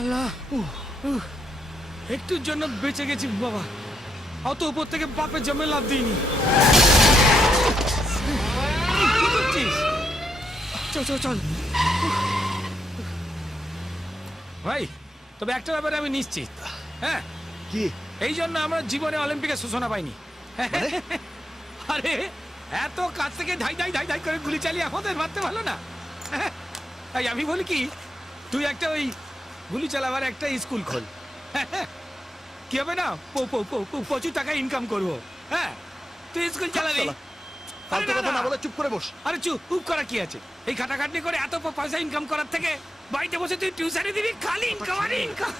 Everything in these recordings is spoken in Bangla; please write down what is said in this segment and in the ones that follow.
আল্লাহ, একটুর জন্য বেঁচে গেছি বাবা। অত উপর থেকে বাপের জমে লাভ দিইনি। কি করছিস? চল চল চল ভাই, তবে একটা ব্যাপারে আমি নিশ্চিত। হ্যাঁ, কি? এই জন্য আমরা জীবনে অলিম্পিকে সূচনা পাইনি। আরে এত কাছ থেকে ধাই ধাই ধাই ধাই করে গুলি চালিয়ে আমাদের মারতে ভালো না। তাই আমি বলি কি, তুই একটা ওই গুলি চালাবার একটা স্কুল খোল। কি হবে না, প্রচুর টাকা ইনকাম করবো। হ্যাঁ, তুই স্কুল চালাবি। ফালতু কথা না বলে চুপ করে বস। আরে চুপ করা কি আছে? এই খাটাখাটনি করে এত পয়সা ইনকাম করার থেকে বাড়িতে বসে তুই টিউশনে দিবি, খালি ইনকাম আর ইনকাম।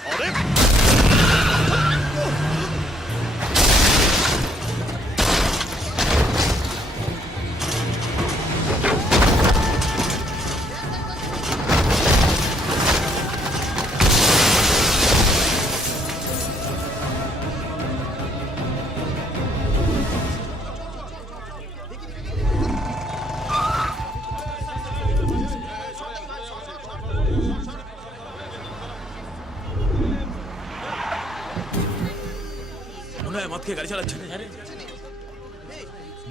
মনে হয় মদ খেয়ে গাড়ি চালাচ্ছে।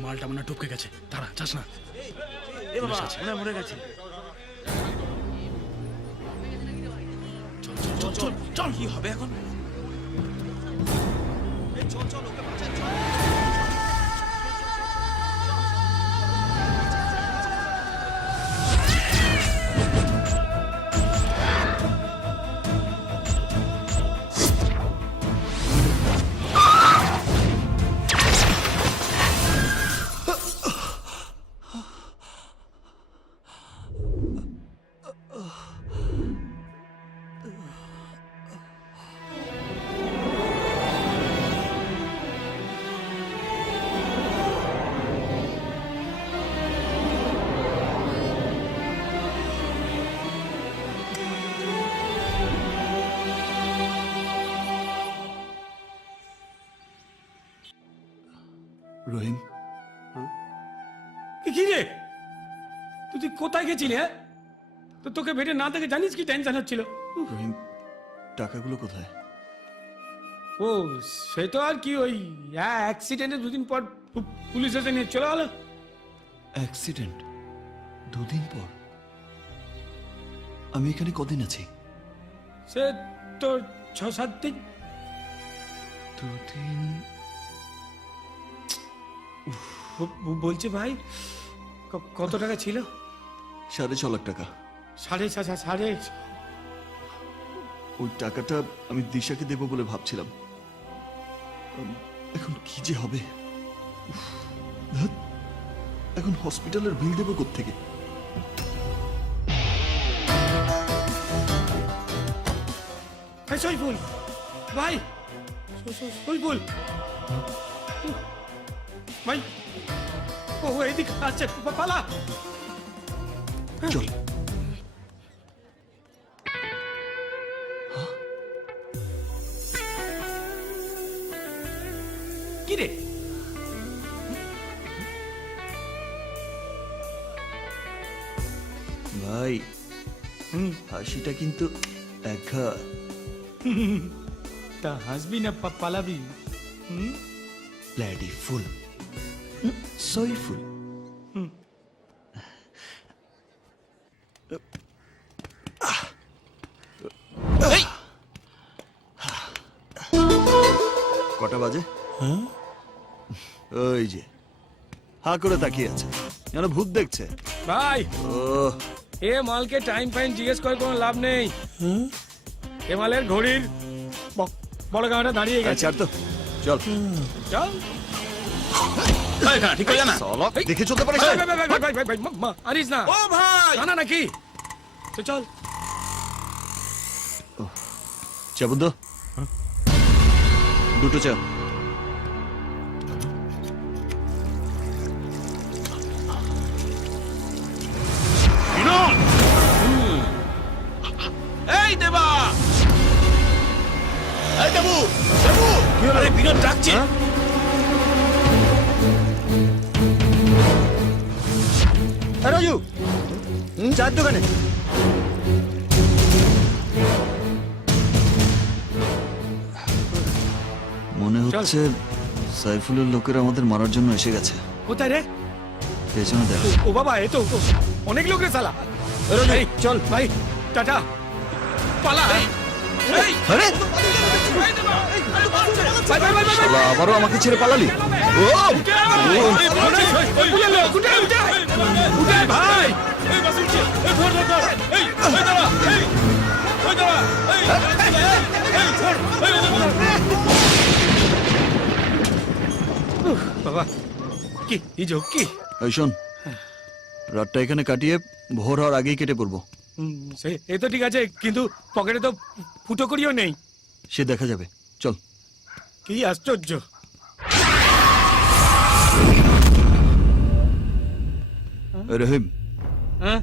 মালটা মনে টপকে গেছে, দাঁড়া, যাস না। এ বাবা, মনে হয় মরে গেছে। চল চল চল চল, কি হবে এখন? রহিম, কি রে, তুই কোথায় গেছিলি? হ্যাঁ, তো তোকে ভেটে না দেখে জানিস কি টেনশন হচ্ছিল? রহিম, টাকাগুলো কোথায়? ও সে তো আর কি, ওই অ্যাক্সিডেন্টের দুদিন পর পুলিশ এসে নিয়ে চলে গেল। অ্যাক্সিডেন্ট? দুদিন পর? আমি এখানে কদিন আছি? সে তো 6-7 দিন। দুদিন? বলছি ভাই, কত টাকা ছিল? 6.5 লাখ টাকা। সাড়ে ওই টাকাটা আমি দিশাকে দেবো বলে ভাবছিলাম। এখন কি যে হবে। ধ্যাৎ, এখন হসপিটালের বিল দেবো কোত্থেকে? সইফুল ভাই, সইফুল ভাই, ও এদিকে আছে, পালা। চল। কি রে? ভাই, হাসিটা কিন্তু একঘাত। তা হাসবি না পালাবি? Bloody fool, Saiful. কটা বাজে? ওই যে হা করে তাকিয়ে আছে, যেন ভূত দেখছে। ভাই, ও এ মালকে টাইম ফাইম জিজ্ঞেস করে কোনো লাভ নেই। এ মালের ঘড়ির বড় গাঁটা দাঁড়িয়ে গেছে। তো চল চল। ঠিক করে জানা। দেখে চলতে পারিস? ভাই, আনিস না। ও ভাই, জানা নাকি? তো চল। চা বুদ্ধ, দুটো চা। এই দেবা, এই দেবু, দেবু, আরে বিনোদ ডাকছে। রাজু, চার দোকানে। হচ্ছে সাইফুলের লোকেরা আমাদের মারার জন্য এসে গেছে। কোথায় রে? পেছনে দেখ। ও বাবা, এ তো অনেক লোক রে সালা। এই চল ভাই, টাটা, পালা। এই আরে ভাই ভাই ভাই ভাই, শালা আবারও আমাকে ছেড়ে পালালি। ও উঠে ভাই। বাবা কি ইজো কি? এই শোন, রাতটা এখানে কাটিয়ে ভোর হওয়ার আগেই কেটে পড়বো। এ তো ঠিক আছে, কিন্তু পকেটে তো ফুটো করিও নেই। সে দেখা যাবে, চল। কি আশ্চর্য! রহিম, হ্যাঁ,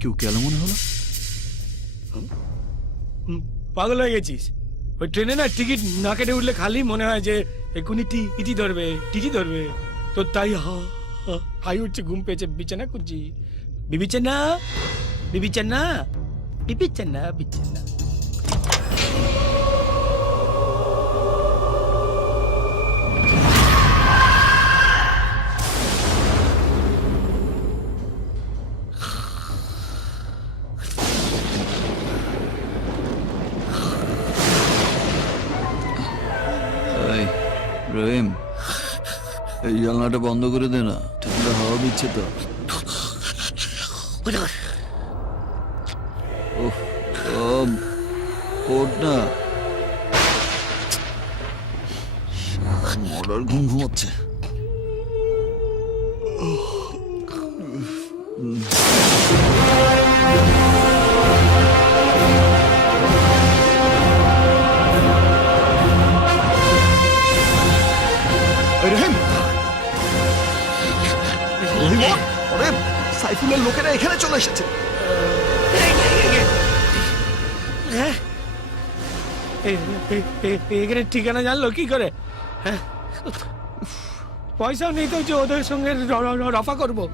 কেউ কেন মনে হলো? পাগল হয়ে গেছিস? ওই ট্রেনে না টিকিট না কেটে উঠলে খালি মনে হয় যে এক্ষুনি টিটি ধরবে। তো তাই হাই উঠছে, ঘুম পেয়েছে, বিছানা খুঁজছি। বিবিছানা। এই রহিম, এই জানলাটা বন্ধ করে দে না, ঠান্ডা হাওয়া দিচ্ছে তো। ওহ, ওঠ না। মরার ঘুম ঘুমাচ্ছে। রহিম, রহিম, ওরে সাইফুলের লোকেরা এখানে চলে এসেছে। এখানে ঠিকানা জানলো কি করে? হ্যাঁ, পয়সাও নেই তো যে ওদের সঙ্গে রফা করবো।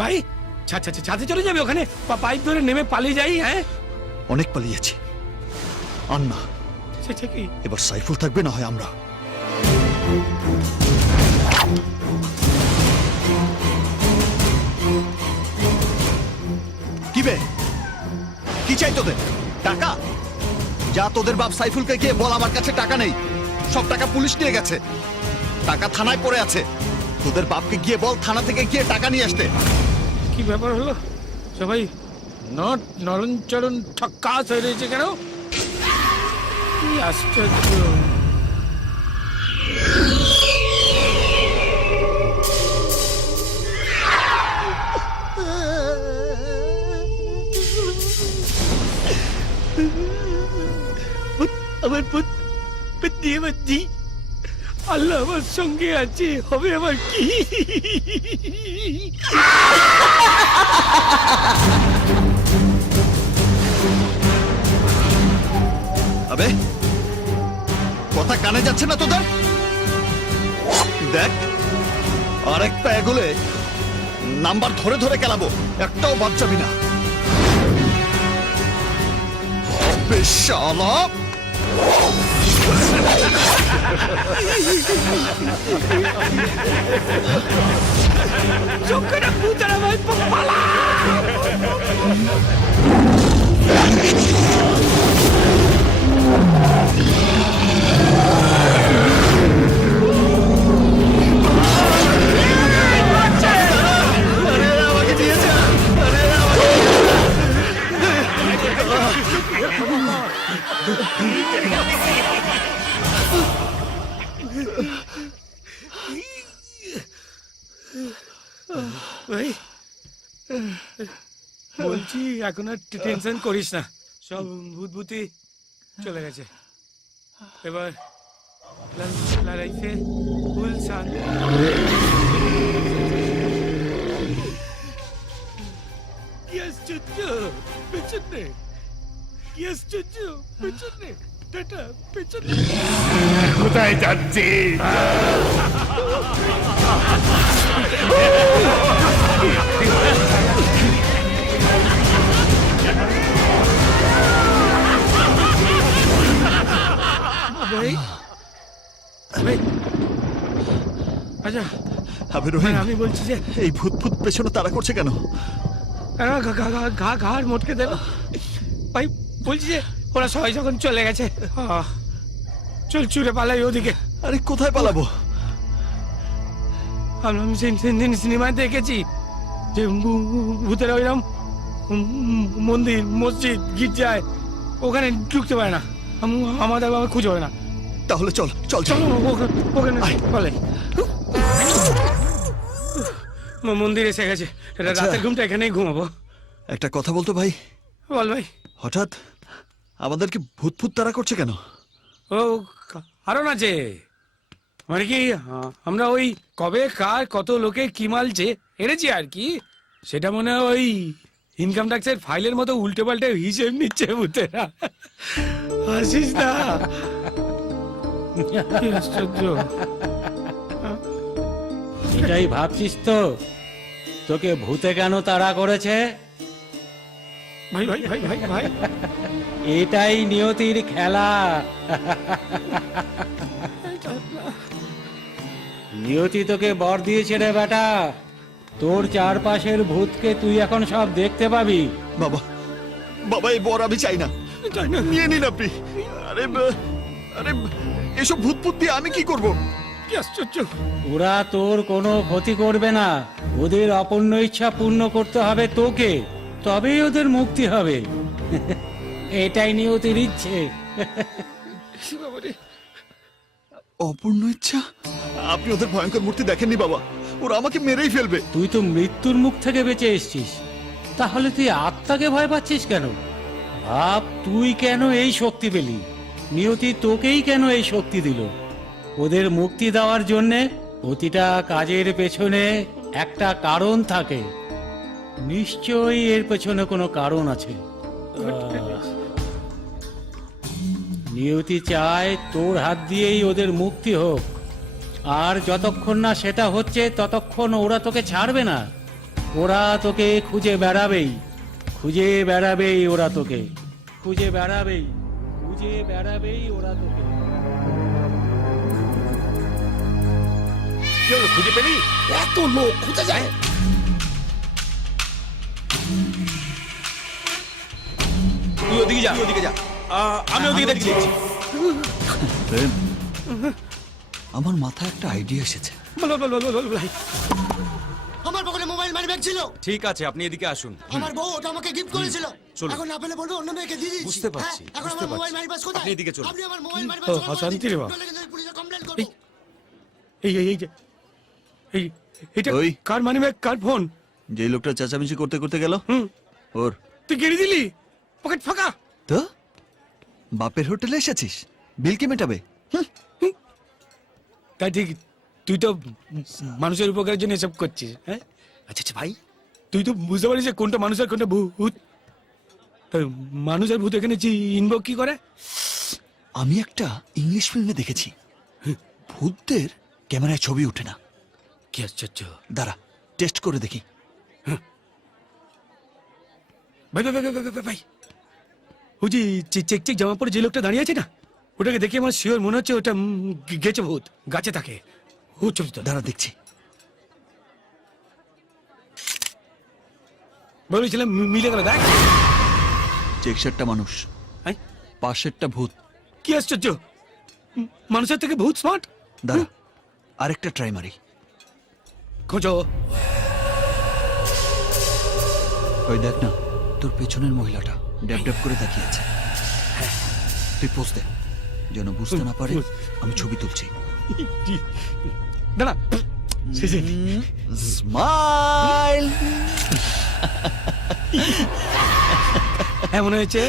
ভাই ছাদে চলে যাবে, ওখানে পাইপ ধরে নেমে পালিয়ে যাই। হ্যাঁ, অনেক পালিয়েছি, আর না। সেটা কি? এবার সাইফুল থাকবে না হয় আমরা। কি বে, কি চাই তোদের? টাকা? যা তোদের বাপ সাইফুলকে গিয়ে বল আমার কাছে টাকা নেই, সব টাকা পুলিশ নিয়ে গেছে, টাকা থানায় পড়ে আছে। তোদের বাপকে গিয়ে বল থানা থেকে গিয়ে টাকা নিয়ে আসতে। কি ব্যাপার হলো? সবাই নরঞ্চরণ ঠক্কাস হয়ে রয়েছে কেন? কি আশ্চর্য! আমার বুদ্ধি, আল্লাহ আমার সঙ্গে আছে, হবে আমার কি? আবে, কথা কানে যাচ্ছে না তোদের? দেখ, আরেক পা এগোলে নাম্বার ধরে ধরে কেলাবো, একটাও বাদ যাবি না। শালা, চোখটা ভূতের আমার পালা। ভাই বলছি, এখন আর টেনশন করিস না, সব ভূতভূতি চলে গেছে। এবার লড়াইতে ফুল শান। কি আশ্চর্য! পেছনে কি আশ্চর্য! পেছনে টাটা, পেছনে কোথায় যাচ্ছি? ভাই আচ্ছা আবে রহিম, আমি বলছি যে এই ভূত ভূত পেছনে তারা করছে কেন? ঘাড় মোটকে দেব ভাই। বলছি যে ওরা সবাই যখন চলে গেছে, চল চুরে পালাই ওদিকে। আরে কোথায় পালাবো? আমি সিনেমায় দেখেছি যে ভূতেরা ওইরকম মন্দির মসজিদ গির্জায় ওখানে ঢুকতে পারে না, আমাদের বাবা খুঁজে হয় না। তাহলে চল চল চল। চলো ওখানে পালাই। মন্দির এসে গেছে, আচ্ছা। রাতের ঘুমটা এখানেই ঘুমাবো। একটা কথা বলতো ভাই, বল ভাই। হঠাৎ আমাদেরকে ভূত ভূত তারা করছে কেন? ও কারণ আছে, মানে কি আমরা ওই কবে কার কত লোকে কি মালছে এনেছি আর কি, সেটা মনে হয় ওই ইনকাম ট্যাক্সের ফাইলের মতো উল্টে পাল্টে হিসেব নিচ্ছে ভূতেরা। হাসিস না, কি আশ্চর্য। এটাই ভাবছিস তো তোকে ভূতে কেন তাড়া করেছে? ভাই ভাই ভাই ভাই ভাই, এটাই নিয়তির খেলা। নিয়তি তোকে বর দিয়েছে রে বেটা, তোর চারপাশের ভূতকে তুই এখন সব দেখতে পাবি। বাবা, বাবা এই বর আমি চাই না, তাই না? নিয়ে নিন আপনি। আরে আরে এসব ভূত ভূত দিয়ে আমি কি করব? কি আশ্চর্য। ওরা তোর কোনো ক্ষতি করবে না, ওদের অপূর্ণ ইচ্ছা পূর্ণ করতে হবে তোকে, তবেই ওদের মুক্তি হবে। এটাই নিয়তির ইচ্ছে। অপূর্ণ ইচ্ছা? আপনি ওদের ভয়ঙ্কর মূর্তি দেখেননি বাবা, ওরা আমাকে মেরেই ফেলবে। তুই তো মৃত্যুর মুখ থেকে বেঁচে এসছিস, তাহলে তুই আত্মাকে ভয় পাচ্ছিস কেন? ভাব তুই কেন এই শক্তি পেলি, নিয়তি তোকেই কেন এই শক্তি দিল। ওদের মুক্তি দেওয়ার জন্যে প্রতিটা কাজের পেছনে একটা কারণ থাকে, নিশ্চয়ই এর পেছনে কোনো কারণ আছে। নিয়তি চায় তোর হাত দিয়েই ওদের মুক্তি হোক, আর যতক্ষণ না সেটা হচ্ছে ততক্ষণ ওরা তোকে ছাড়বে না। ওরা তোকে খুঁজে বেড়াবেই, খুঁজে বেড়াবেই, ওরা তোকে খুঁজে বেড়াবেই, খুঁজে বেড়াবেই ওরা তোকে। খুঁজে পেলি? এত লোক খুঁজে যায়। তুই ওদিকে যা, ওদিকে যা, আমি ওদিকে দেখছি। প্রেম, আমার মাথায় একটা আইডিয়া এসেছে। বল বল বল বল ভাই। আমার পকেটে মোবাইল মানি ব্যাগ ছিল। ঠিক আছে, আপনি এদিকে আসুন। আমার বউ ওটা আমাকে গিফট করেছিল। চলুন। এখন না পেলে বলবো অন্য মেয়েকে দিয়ে দিয়েছি। বুঝতে পারছি, হ্যাঁ, এখন বুঝতে আমার মোবাইল পারছি। মানি ব্যাগ কোথায়? আপনি এদিকে চলুন। আপনি আমার মোবাইল মানি ও, ব্যাগ অশান্তি রে বাবা। পুলিশে কমপ্লেইন করব। এই এই এই যে এই এটা ওই। কার মানি ব্যাগ কার ফোন? যে লোকটা চেঁচামেচি করতে করতে গেল, হুম, ওর। তুই গেড়ে দিলি, পকেট ফাঁকা। তো বাপের হোটেলে এসেছিস, বিল কে মেটাবে? তাই ঠিক, তুই তো মানুষের উপকারের জন্য এসব করছিস। হ্যাঁ আচ্ছা আচ্ছা ভাই, তুই তো বুঝতে পারিস যে কোনটা মানুষ আর কোনটা ভূত। তা মানুষ আর ভূত এখানে চিনব কি করে? আমি একটা ইংলিশ ফিল্মে দেখেছি, ভূতদের ক্যামেরায় ছবি ওঠে না। কি আশ্চর্য। দাঁড়া, টেস্ট করে দেখি। ভাই ভাই ভাই ভাই, ভাই, ভাই, ভাই, ওই যে চেক চেক জামা পরে যে লোকটা দাঁড়িয়ে আছে না, ওটাকে দেখে আমার শিওর মনে হচ্ছে ওটা গেছে ভূত, গাছে থাকে। ও চল চল, দাঁড়া দেখছি। বলেছিলাম মিলে গেল, দেখ। চেক শার্টটা মানুষ, হ্যাঁ? পাশেরটা ভূত। কি আশ্চর্য, মানুষের থেকে ভূত স্মার্ট। দাঁড়া, আরেকটা ট্রাই মারি। খোঁজো। ওই দেখ না, তোর পেছনের মহিলাটা ড্যাব ড্যাব করে তাকিয়ে আছে। তুই পোজ দে, যেন বুঝতে না পারে আমি ছবি তুলছি। দাঁড়া, শেষে স্মাইল। এমন হয়েছে।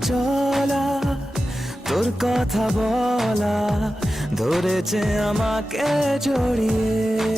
চলা তোর কথা বলা ধরেছে আমাকে জড়িয়ে